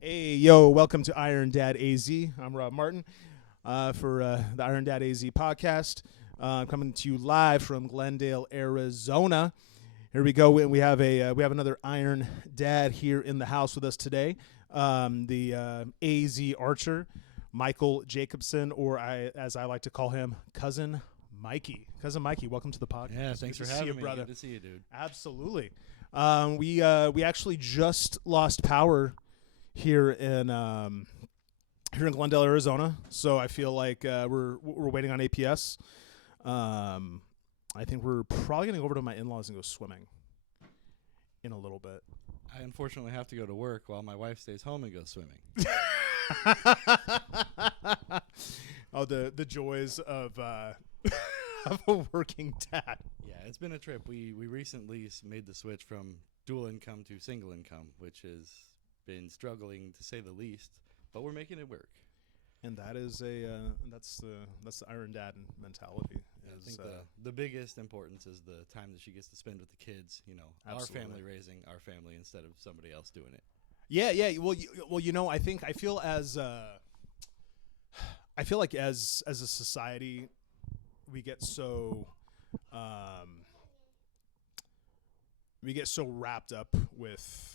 Hey, yo, welcome to IronDadAz. I'm Rob Martin for the IronDadAz podcast. Coming to you live from Glendale, Arizona. Here we go. We have another Iron Dad here in the house with us today. The AZ Archer, Michael Jacobson, or as I like to call him, Cousin Mikey. Cousin Mikey, welcome to the podcast. Yeah, thanks for Good to see having you, me. brother. Good to see you, dude. Absolutely. We actually just lost power here in Glendale, Arizona. So I feel like we're waiting on APS. I think we're probably gonna go over to my in-laws and go swimming in a little bit. I unfortunately have to go to work while my wife stays home and goes swimming. Oh, the joys of of a working dad. Yeah, it's been a trip. We recently made the switch from dual income to single income, which has been struggling to say the least, but we're making it work. And that is that's the Iron Dad mentality. I think the biggest importance is the time that she gets to spend with the kids. You know, Absolutely. Our family raising our family instead of somebody else doing it. Yeah. Well, I feel like as a society, we get so wrapped up with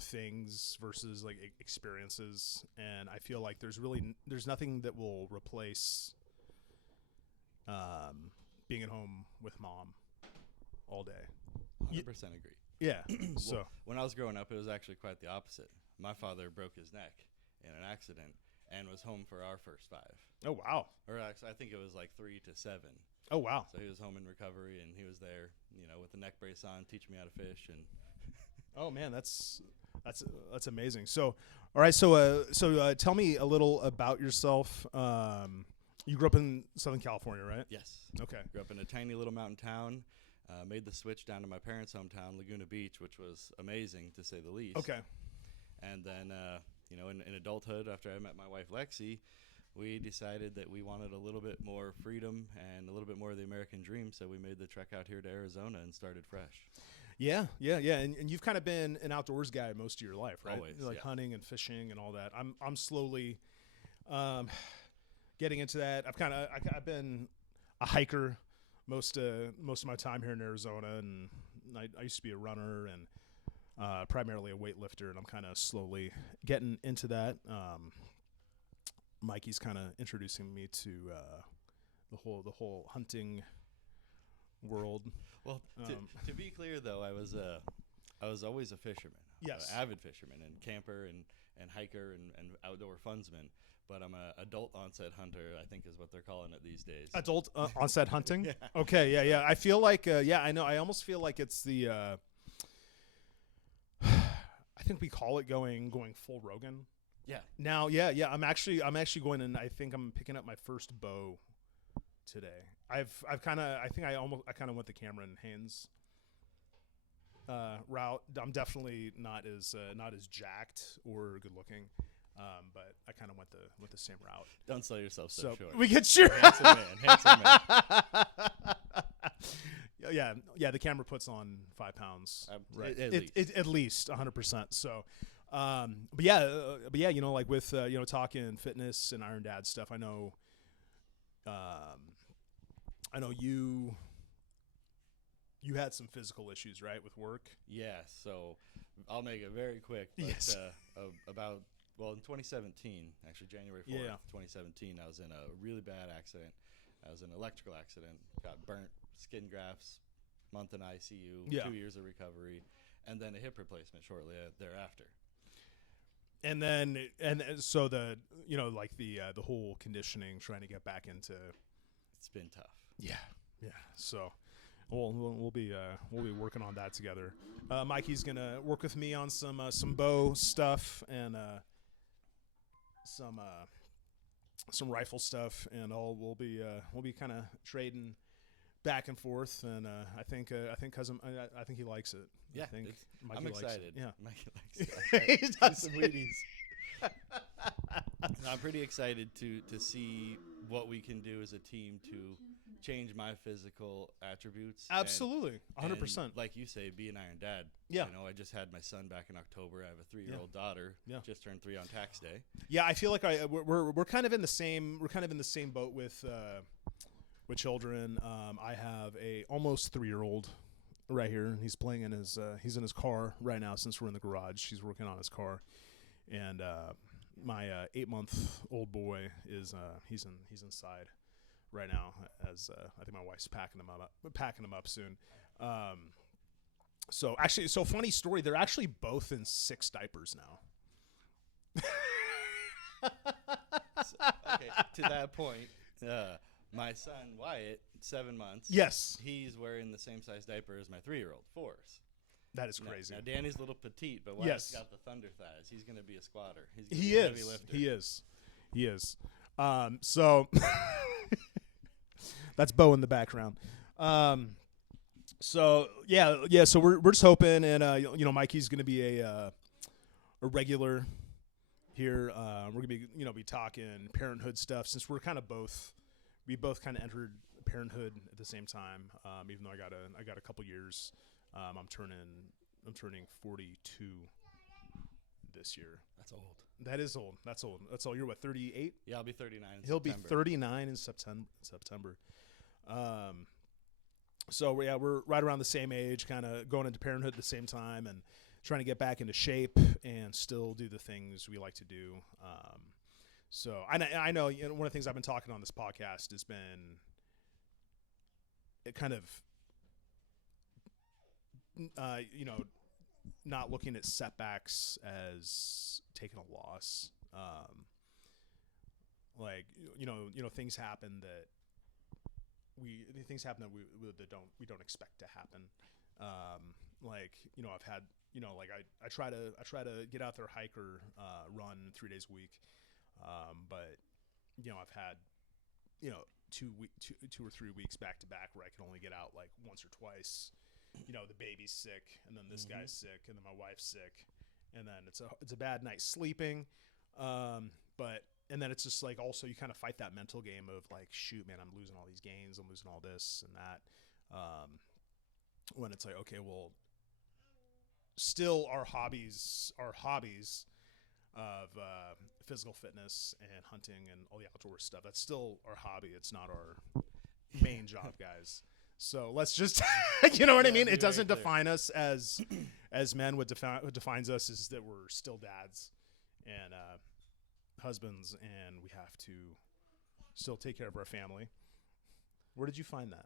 things versus like experiences, and I feel like there's nothing that will replace being at home with mom all day. 100% agree. Yeah. Well, So when I was growing up, it was actually quite the opposite. My father broke his neck in an accident and was home for our first 5. oh wow Or actually, I think it was like 3 to 7. oh wow So he was home in recovery, and he was there, with the neck brace on, teaching me how to fish. And Oh man, that's amazing. So, all right. So tell me a little about yourself. You grew up in Southern California, right? yes, Okay. grew up in a tiny little mountain town. Made the switch down to my parents' hometown, Laguna Beach, which was amazing to say the least. Okay. And then, in adulthood, after I met my wife Lexi, we decided that we wanted a little bit more freedom and a little bit more of the American dream. So we made the trek out here to Arizona and started fresh. Yeah. And you've kind of been an outdoors guy most of your life, right? Always, Like yeah. hunting and fishing and all that. I'm slowly getting into that. I've been a hiker most of my time here in Arizona, and I used to be a runner and primarily a weightlifter, and I'm kind of slowly getting into that. Mikey's kind of introducing me to the whole hunting world. Well, to be clear, though, I was always a fisherman. Yes. An avid fisherman and camper and hiker and outdoor fundsman. But I'm a adult onset hunter, I think is what they're calling it these days. Adult onset hunting. Yeah. Okay. Yeah. I feel like I know. I almost feel like it's the. I think we call it going full Rogan. Yeah. Now, yeah. I'm actually going, and I think I'm picking up my first bow today. I kind of went the Cameron Haynes route. I'm definitely not as jacked or good looking, but I kind of went the same route. Don't sell yourself so short. We get sure. Handsome man. Yeah. The camera puts on 5 pounds, right? At least. At least 100%. So, but yeah, like with talking fitness and Iron Dad stuff, I know you had some physical issues, right, with work. Yeah, so I'll make it very quick. But, Yes. In 2017, actually January 4th, Yeah. 2017, I was in a really bad accident. I was in an electrical accident, got burnt, skin grafts, month in ICU, Yeah. 2 years of recovery, and then a hip replacement shortly thereafter. And then so the the whole conditioning, trying to get back into. It's been tough. Yeah. So, we'll be working on that together. Mikey's gonna work with me on some bow stuff and some rifle stuff, and we'll be kind of trading back and forth. And I think cousin, I think he likes it. Yeah, I think Mikey I'm likes excited. It. Yeah, Mikey likes it. he does some Wheaties. I'm pretty excited to see what we can do as a team to change my physical attributes. Absolutely, and 100%. like you say, be an iron dad. Yeah. You know, I just had my son back in October. I have a 3-year-old daughter. Yeah. Just turned 3 on tax day. Yeah, I feel like we're kind of in the same boat with children. I have a almost 3-year-old right here. He's playing in he's in his car right now since we're in the garage. He's working on his car, and my 8-month-old boy is he's inside right now as I think my wife's packing him up soon. So actually, funny story. They're actually both in 6 diapers now. Okay, to that point, my son Wyatt, 7 months. Yes, he's wearing the same size diaper as my 3-year-old, 4s. That is crazy. Now Danny's a little petite, but Wyatt's got the thunder thighs. He's going to be a squatter. He's a heavy lifter. He is. So that's Bo in the background. So we're just hoping, and Mikey's going to be a regular here. We're going to be talking parenthood stuff since we both kind of entered parenthood at the same time. Even though I got a couple years. I'm turning 42 this year. That's old. That is old. That's old. That's all. You're what, 38? Yeah, I'll be 39 in He'll September. be 39 in September. So yeah, we're right around the same age, kind of going into parenthood at the same time and trying to get back into shape and still do the things we like to do. So I know, one of the things I've been talking on this podcast has been it kind of not looking at setbacks as taking a loss. Things happen that we don't expect to happen. I've had, I try to get out there, hike or run 3 days a week. But I've had, 2 or 3 weeks back to back where I can only get out like once or twice. The baby's sick, and then this guy's sick, and then my wife's sick, and then it's a bad night sleeping. And then it's just like also you kind of fight that mental game of like, shoot, man, I'm losing all these gains, I'm losing all this and that. When it's like, okay, well, still our hobbies of physical fitness and hunting and all the outdoor stuff. That's still our hobby. It's not our main job, guys. So let's just, you know what I mean? It doesn't define us as men. What defines us is that we're still dads and husbands, and we have to still take care of our family. Where did you find that?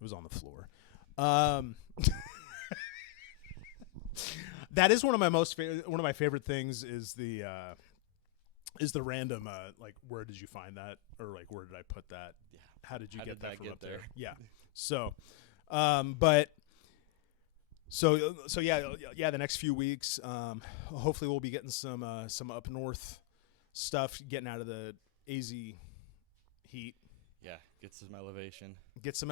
It was on the floor. That is one of my favorite things is the random like, where did you find that, or like, where did I put that? Yeah. How did you get that from up there? Yeah. So, the next few weeks, hopefully we'll be getting some up north stuff, getting out of the AZ heat. Yeah, get some elevation. Get some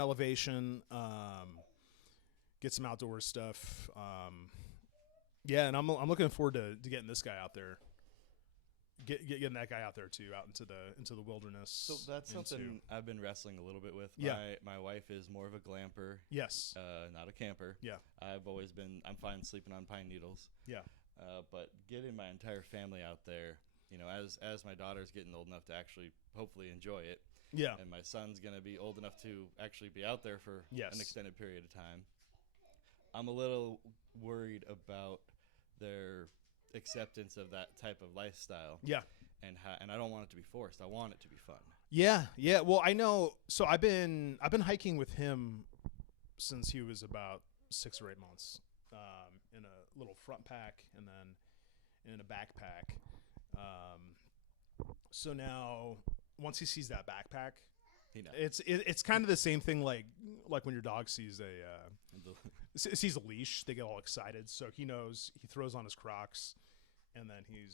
outdoor stuff. And I'm looking forward to getting this guy out there. Getting that guy out there too, out into the wilderness. So that's something I've been wrestling a little bit with. Yeah. My wife is more of a glamper. Yes. Not a camper. Yeah. I'm fine sleeping on pine needles. Yeah. But getting my entire family out there, as my daughter's getting old enough to actually hopefully enjoy it. Yeah. And my son's going to be old enough to actually be out there for an extended period of time. I'm a little worried about their acceptance of that type of lifestyle. Yeah. And I don't want it to be forced. I want it to be fun. Yeah. Yeah. Well, I know. So I've been hiking with him since he was about 6 or 8 months, in a little front pack and then in a backpack. So now once he sees that backpack, He knows. it's kind of the same thing like when your dog sees sees a leash, they get all excited. So he knows, he throws on his Crocs, and then he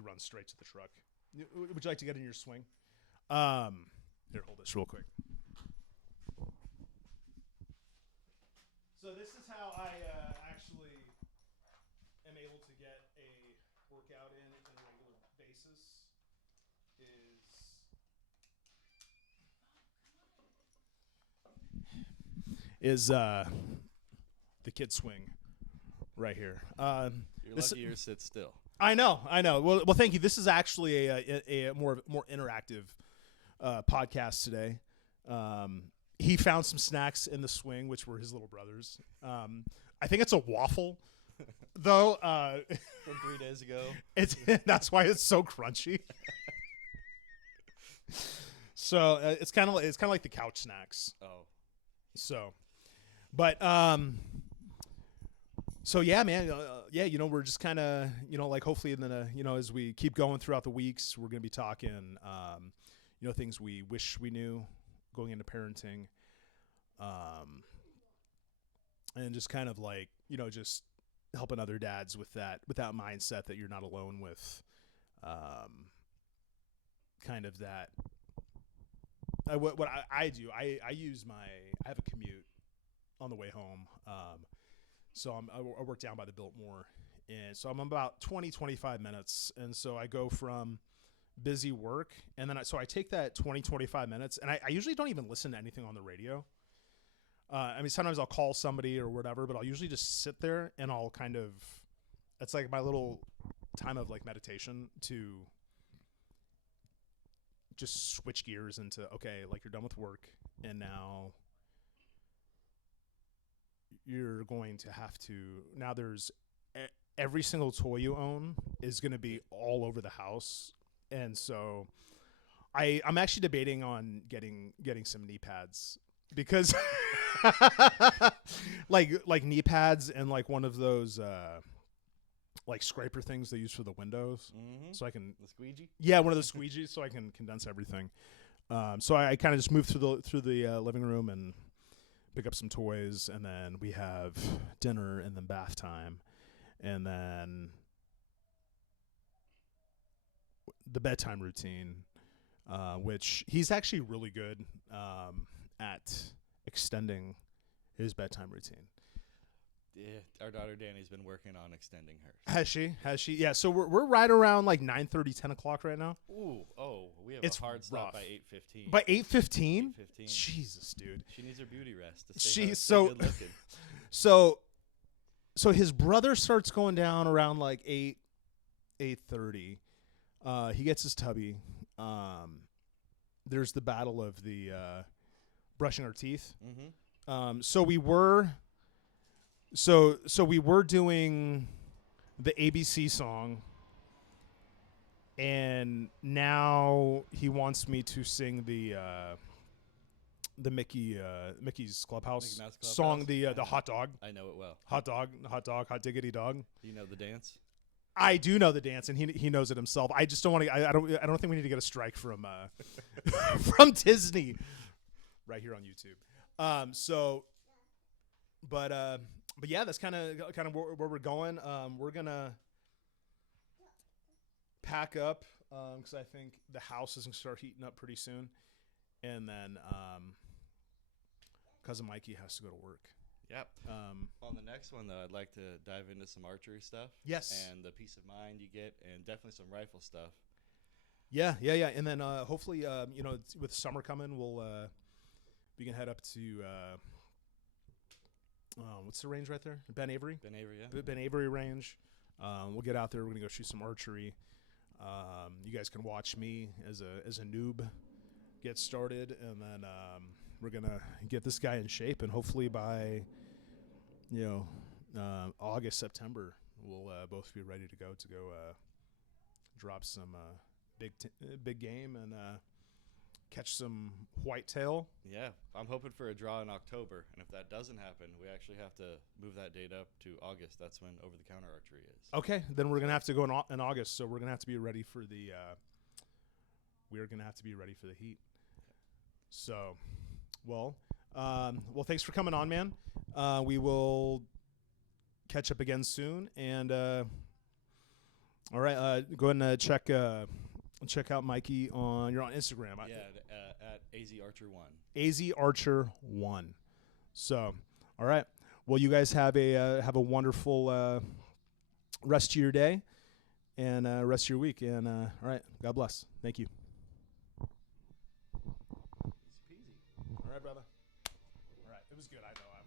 runs straight to the truck. Would you like to get in your swing? Here, hold this real quick. So this is how I actually am able to get a workout in on a regular basis. Is is the kid swing right here. You're this, lucky yours sits still. I know. Well, thank you. This is actually a more interactive podcast today. He found some snacks in the swing, which were his little brother's. I think it's a waffle, though. From 3 days ago. That's why it's so crunchy. So it's kind of like the couch snacks. Oh. So, but so yeah, man, we're just kind of, like hopefully then, as we keep going throughout the weeks, we're gonna be talking, things we wish we knew going into parenting, and just kind of like, just helping other dads with that mindset that you're not alone with, kind of that. What I do, I have a commute on the way home. So I work down by the Biltmore, and so I'm about 20-25 minutes. And so I go from busy work, and then I take that 20-25 minutes, and I usually don't even listen to anything on the radio. Sometimes I'll call somebody or whatever, but I'll usually just sit there and I'll kind of, it's like my little time of like meditation to just switch gears into, okay, like you're done with work and now you're going to have to, now there's every single toy you own is going to be all over the house. And so I'm actually debating on getting some knee pads, because like knee pads and like one of those like scraper things they use for the windows, so I can the squeegee. Yeah, one of those squeegees, so I can condense everything. So I kind of just moved through the living room and pick up some toys, and then we have dinner and then bath time, and then the bedtime routine, which he's actually really good at extending his bedtime routine. Yeah, our daughter Danny's been working on extending hers. Has she? Yeah. So we're right around like 9:30, 10 o'clock right now. Ooh, we have it's a hard rough. stop by 8:15. By 8:15? 8:15. Jesus, dude. She needs her beauty rest to She's stay good looking. So his brother starts going down around like 8:30. He gets his tubby. There's the battle of the brushing our teeth. Mm-hmm. So we were doing the ABC song, and now he wants me to sing the Mickey's Clubhouse song, the hot dog. I know it well. Hot diggity dog. Do you know the dance? I do know the dance, and he knows it himself. I just don't want to. I don't think we need to get a strike from from Disney right here on YouTube. But yeah, that's kind of where we're going. We're gonna pack up because I think the house is gonna start heating up pretty soon, and then cousin Mikey has to go to work. Yep. On the next one, though, I'd like to dive into some archery stuff. Yes. And the peace of mind you get, and definitely some rifle stuff. Yeah. And then hopefully, with summer coming, we can head up to what's the range right there? Ben Avery. Yeah. Ben Avery range. We'll get out there. We're gonna go shoot some archery. You guys can watch me as a noob get started, and then we're gonna get this guy in shape, and hopefully by August, September, we'll both be ready to go drop some big game and catch some whitetail. Yeah, I'm hoping for a draw in October, and if that doesn't happen, we actually have to move that date up to August. That's when over-the-counter archery is. Okay, then we're gonna have to go in August, so we're gonna have to be ready for the. We are gonna have to be ready for the heat. So, well, thanks for coming on, man. We will catch up again soon, and all right, go ahead and check out Mikey you're on Instagram. Yeah, at AZArcher1. AZArcher1. So, all right. Well, you guys have a wonderful rest of your day and rest of your week. And all right, God bless. Thank you. Easy peasy. All right, brother. All right. It was good. I know.